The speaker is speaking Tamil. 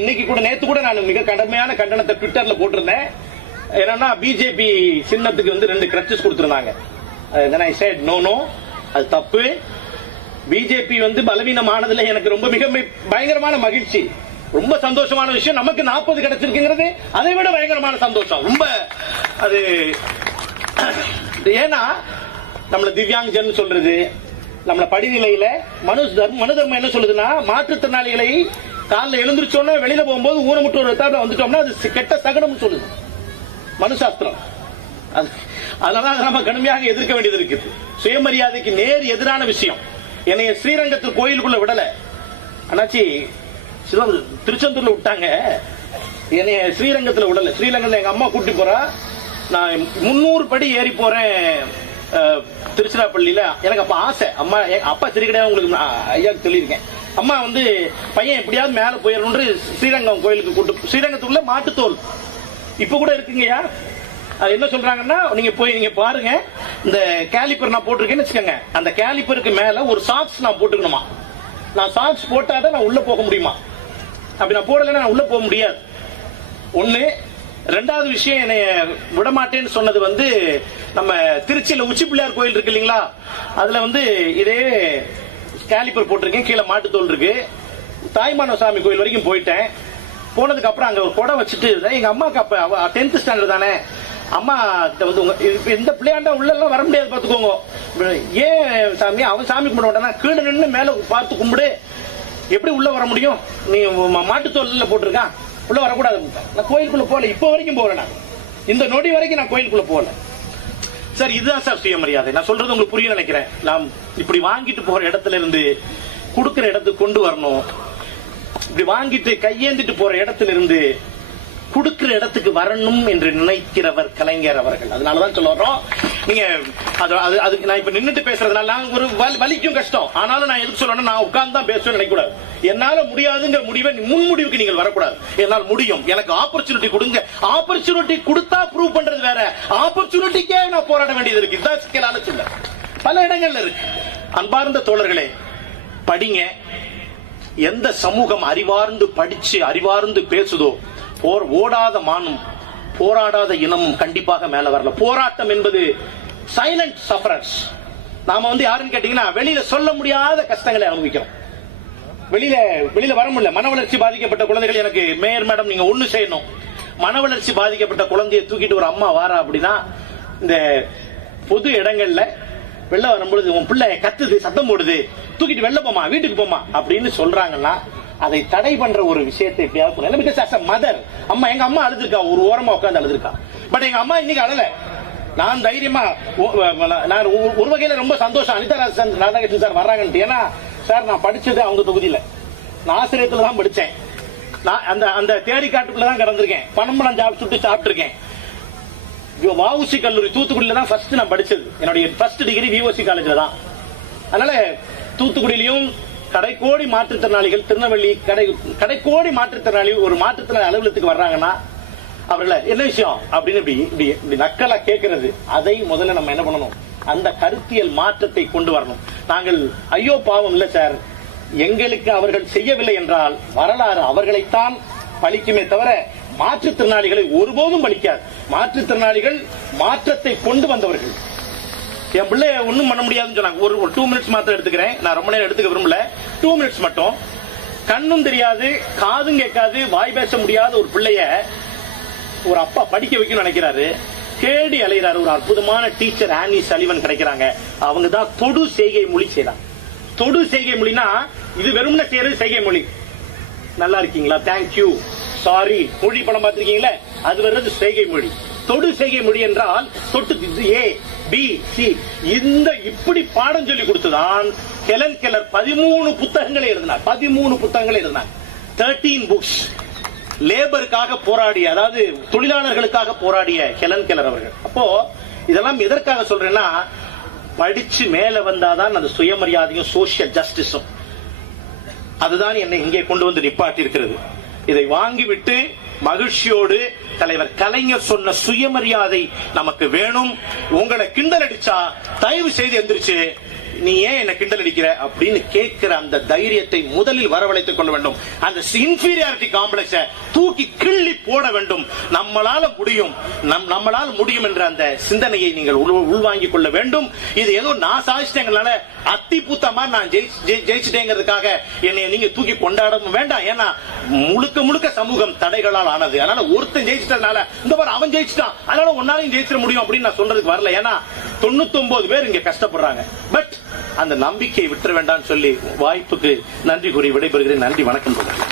இன்னைக்கு கூட நேத்து கூட நான் மிக கடுமையான கண்டனத்தை ட்விட்டர்ல போட்டிருந்தேன். என்னன்னா பிஜேபி சின்னத்துக்கு 2 கிரச்சஸ் கொடுத்திருந்தாங்க. நோ அது தப்பு. பிஜேபி பலவீனமானதுல எனக்கு ரொம்ப மிக பயங்கரமான மகிழ்ச்சி, ரொம்ப சந்தோஷமான விஷயம். நமக்கு 40 கிடைச்சிருக்குங்கிறது அதை விட பயங்கரமான சந்தோஷம். ரொம்ப அது ஏன்னா நம்மள திவ்யாங்கஜன் சொல்றது, நம்மள படிநிலையில மனு தர்மம் என்ன சொல்லுதுன்னா, மாற்றுத்திறனாளிகளை காலில் எழுந்திருச்சோன்னா வெளியில போகும்போது ஊனமுற்ற ஒரு வந்துட்டோம்னா அது கெட்ட சகனம் சொல்லுது மனுசாஸ்திரம். அதனால நம்ம கடுமையாக எதிர்க்க வேண்டியது இருக்குது. சுயமரியாதைக்கு நேர் எதிரான விஷயம். என்னைய ஸ்ரீரங்கத்தில் கோயிலுக்குள்ள விடல அண்ணாச்சி, திருச்செந்தூர்ல விட்டாங்க, என்னைய ஸ்ரீரங்கத்தில் விடல. ஸ்ரீரங்கத்தில் எங்க அம்மா கூட்டி போறா, நான் 300 படி ஏறி போறேன் திருச்சிராப்பள்ளியில. எனக்கு அப்ப ஆசை, அம்மா அப்பா சரி கிடையாது உங்களுக்கு ஐயா சொல்லியிருக்கேன், அம்மா பையன் எப்படியாவது மேல போயிடணும் ஸ்ரீரங்கம் கோயிலுக்கு கூட்டு. ஸ்ரீரங்கத்துக்குள்ள மாட்டுத்தோல் இப்ப கூட இருக்குங்கய்யா. அது என்ன சொல்றாங்கன்னா, நீங்க போய் நீங்க பாருங்க, இந்த கேலிப்பர் நான் போட்டிருக்கேன்னு வச்சுக்கோங்க, அந்த கேலிப்பருக்கு மேல ஒரு சாக்ஸ் நான் போட்டுக்கணுமா. நான் சாக்ஸ் போட்டாதான் நான் உள்ள போக முடியுமா, அப்படி நான் போடலைன்னா நான் உள்ள போக முடியாது. ஒண்ணு. ரெண்டாவது விஷயம், என்னைய விடமாட்டேன்னு சொன்னது நம்ம திருச்சியில உச்சி பிள்ளையார் கோயில் இருக்கு இல்லீங்களா, அதுல இதே கேலிப்பர் போட்டிருக்கேன், கீழே மாட்டுத்தோல் இருக்கு. தாய்மான சாமி கோயில் வரைக்கும் போயிட்டேன். போனதுக்கு அப்புறம் அங்க ஒரு குடம் வச்சுட்டு, எங்க அம்மாக்கு அப்ப 10th ஸ்டாண்டர்ட் தானே, அம்மா இந்த பிள்ளையாண்டா உள்ள எல்லாம் வர முடியாது பாத்துக்கோங்க. ஏன் சாமி, அவன் சாமி கும்பிட மாட்டானா, கீழே நின்று மேல பார்த்து கும்பிடு, எப்படி உள்ள வர முடியும், நீ மாட்டுத்தோல் போட்டிருக்கான், உள்ள வரக்கூடாது. நான் கோயிலுக்குள்ள போகல, இப்ப வரைக்கும் போகல. நான் இந்த நொடி வரைக்கும் நான் கோயிலுக்குள்ள போகல சார். இதுதான் சார் சுயமரியாதை. நான் சொல்றது உங்களுக்கு புரிய நினைக்கிறேன். நாம் இப்படி வாங்கிட்டு போற இடத்துல இருந்து கொடுக்கிற இடத்துக்கு கொண்டு வரணும். இப்படி வாங்கிட்டு கையேந்திட்டு போற இடத்துல இருந்து கொடுக்கிற இடத்துக்கு வரணும் என்று நினைக்கிறவர் கலைஞர் அவர்கள். அதனாலதான் சொல்ல வர்றோம். நீங்க அதுக்கு நான் இப்ப நின்றுட்டு பேசுறதுனால ஒரு வலிக்கும் கஷ்டம். ஆனாலும் நான் எதுக்கு சொல்லணும், நான் உட்கார்ந்து தான் பேசுவேன் நினைக்கூடாது. என்னால முடியாதுங்கிற முடிவை முன்முடிவுக்கு நீங்கள் வரக்கூடாது. என்னால் முடியும், எனக்கு ஆப்பர்ச்சுனிட்டி கொடுங்க. ஆப்பர்ச்சுனிட்டி கொடுத்தா ப்ரூவ் பண்றது வேற, ஆப்பர்ச்சுனிட்டிக்கே நான் போராட வேண்டியது இருக்கு. இதுதான் சிக்கலான சொல்ல பல இடங்கள்ல இருக்கு. அன்பார்ந்த தோழர்களே, படிங்க. எந்த சமூகம் அறிவார்ந்து படிச்சு அறிவார்ந்து பேசுதோ, ஓடாத மானும் போராடாத இனமும் கண்டிப்பாக மேல வரல. போராட்டம் என்பது சைலண்ட் சஃபரர்ஸ். நாம யாருன்னு கேட்டீங்கன்னா, வெளியில சொல்ல முடியாத கஷ்டங்களை அனுபவிக்கிறோம். வெளியில வர முடியல. மன வளர்ச்சி பாதிக்கப்பட்ட குழந்தைகள், எனக்கு மேயர் மேடம் நீங்க ஒண்ணு செய்யணும், மன வளர்ச்சி பாதிக்கப்பட்ட குழந்தையை தூக்கிட்டு ஒரு அம்மா வாரா அப்படின்னா, இந்த பொது இடங்கள்ல வெளில வரும்பொழுது உன் பிள்ளை கத்துது, சத்தம் போடுது, தூக்கிட்டு வெளில போமா, வீட்டுக்கு போமா அப்படின்னு சொல்றாங்கன்னா, அதை தடை பண்ற ஒரு விஷயத்தை எப்படியாவது மதர் அம்மா, எங்க அம்மா அழுதுருக்கா, ஒரு ஓரமா உட்காந்து அழுதுருக்கா. பட் எங்க அம்மா இன்னைக்கு அழல. நான் தைரியமா, நான் ஒரு வகையில ரொம்ப சந்தோஷம், அனிதா ராதாகிருஷ்ணன் சார் வர்றாங்கன்ட்டு. ஏன்னா சார், நான் படிச்சது அவங்க தொகுதியில, நான் ஆசிரியத்துல தான் படிச்சேன். நான் அந்த தேடி காட்டுக்குள்ளதான் கிடந்திருக்கேன். பணம்பளம் சாப்பிட்டு இருக்கேன். வஉசி கல்லூரி தூத்துக்குடியில தான் ஃபர்ஸ்ட் நான் படிச்சது. என்னுடைய ஃபர்ஸ்ட் டிகிரி விஓசி காலேஜ்ல தான். அதனால தூத்துக்குடியிலையும் கடைக்கோடி மாற்றுத்திறனாளிகள், திருநெல்வேலி கடைக்கோடி மாற்றுத்திறனாளி ஒரு மாற்றுத்திறனாளி அலுவலகத்துக்கு வர்றாங்கன்னா, அவர்கள என்ன விஷயம் அப்படின்னு இப்படி நக்கலா கேட்கறது, அதை முதல்ல நம்ம என்ன பண்ணணும், அந்த கருத்தியல் மாற்றத்தை கொண்டு வரணும். நாங்கள் ஐயோ பாவம் இல்ல சார், எங்களுக்கு அவர்கள் செய்யவில்லை என்றால் வரலாறு அவர்களைத்தான் பழிக்குமே தவிர மாற்றுத்திறனாளிகளை ஒருபோதும் பழிக்காது. மாற்றுத்திறனாளிகள் மாற்றத்தை கொண்டு வந்தவர்கள். என் பிள்ளை ஒன்னும் பண்ண முடியாதுன்னு சொன்னாங்க. ஒரு 2 மினிட்ஸ் மாத்திரம் எடுத்துக்கிறேன், நான் ரொம்ப நேரம் எடுத்துக்க விரும்பல. 2 மினிட்ஸ் மட்டும். கண்ணும் தெரியாது, காதும் கேட்காது, வாய் பேச முடியாத ஒரு பிள்ளைய ஒரு அப்பா படிக்க வைக்கணும்னு நினைக்கிறாரு, தேடி அலைகிறாரு. ஒரு அற்புதமான டீச்சர் ஆனி சலிவன் கிடைக்கிறாங்க. அவங்க தான் தொடு செய்கை மொழி செய்யறாங்க. தொடு செய்கை மொழினா இது வெறும்ன செய்யறது செய்கை மொழி. நல்லா இருக்கீங்களா, தேங்க்யூ, சாரி, மொழி படம் பார்த்திருக்கீங்களா, அது வர்றது செய்கை மொழி. தொடு செய்கை மொழி என்றால் தொட்டு ஏ பி சி இந்த இப்படி பாடம் சொல்லி கொடுத்துதான் ஹெலன் கெல்லர் 13 புத்தகங்களை எழுதினார். 13 புத்தகங்களை எழுதினார். 13 புக்ஸ். லேபருக்காக போராடிய, அதாவது தொழிலாளர்களுக்காக போராடிய ஹெலன் கெல்லர் அவர்கள். அப்போ இதெல்லாம் எதற்காக சொல்றேன்னா, படிச்சு மேல வந்தாதான் அந்த சுயமரியாதையும் சோசியல் ஜஸ்டிஸும். அதுதான் என்னை இங்கே கொண்டு வந்து நிப்பாட்டி இருக்கிறது. இதை வாங்கிவிட்டு மகிழ்ச்சியோடு தலைவர் கலைஞர் சொன்ன சுயமரியாதை நமக்கு வேணும். உங்களை கிண்டல் அடிச்சா தயவு செய்து எந்திரிச்சு நீ ஏன் என்ன கிண்டல் அடிக்கிற அப்படின்னு கேட்கிற அந்த தைரியத்தை முதலில் வரவழைத்துக் கொள்ள வேண்டும். அந்த இன்ஃபீரியாரிட்டி காம்ப்ளெக்ஸை தூக்கி கிள்ளி போட வேண்டும். நம்மளால முடியும், நம்மளால் முடியும் என்ற அந்த சிந்தனையை நீங்கள் உள்வாங்கிக் கொள்ள வேண்டும். இது ஏதோ நான் சாதிச்சிட்டேங்கனால அத்தி பூத்த மாதிரி நான் ஜெயிச்சிட்டேங்கிறதுக்காக என்னை நீங்க தூக்கி கொண்டாடவும் வேண்டாம். ஏன்னா முழுக்க முழுக்க சமூகம் தடைகளால் ஆனது. அதனால ஒருத்தன் ஜெயிச்சிட்டதுனால இந்த மாதிரி அவன் ஜெயிச்சிட்டான் அதனால ஒன்னாலையும் ஜெயிச்சிட முடியும் அப்படின்னு நான் சொல்றதுக்கு வரல. ஏன்னா 99 பேர் இங்க கஷ்டப்படுறாங்க. பட் அந்த நம்பிக்கையை விட்டுற வேண்டாம்னு சொல்லி வாய்ப்புக்கு நன்றி கூறி விடைபெறுகிறேன். நன்றி, வணக்கம்.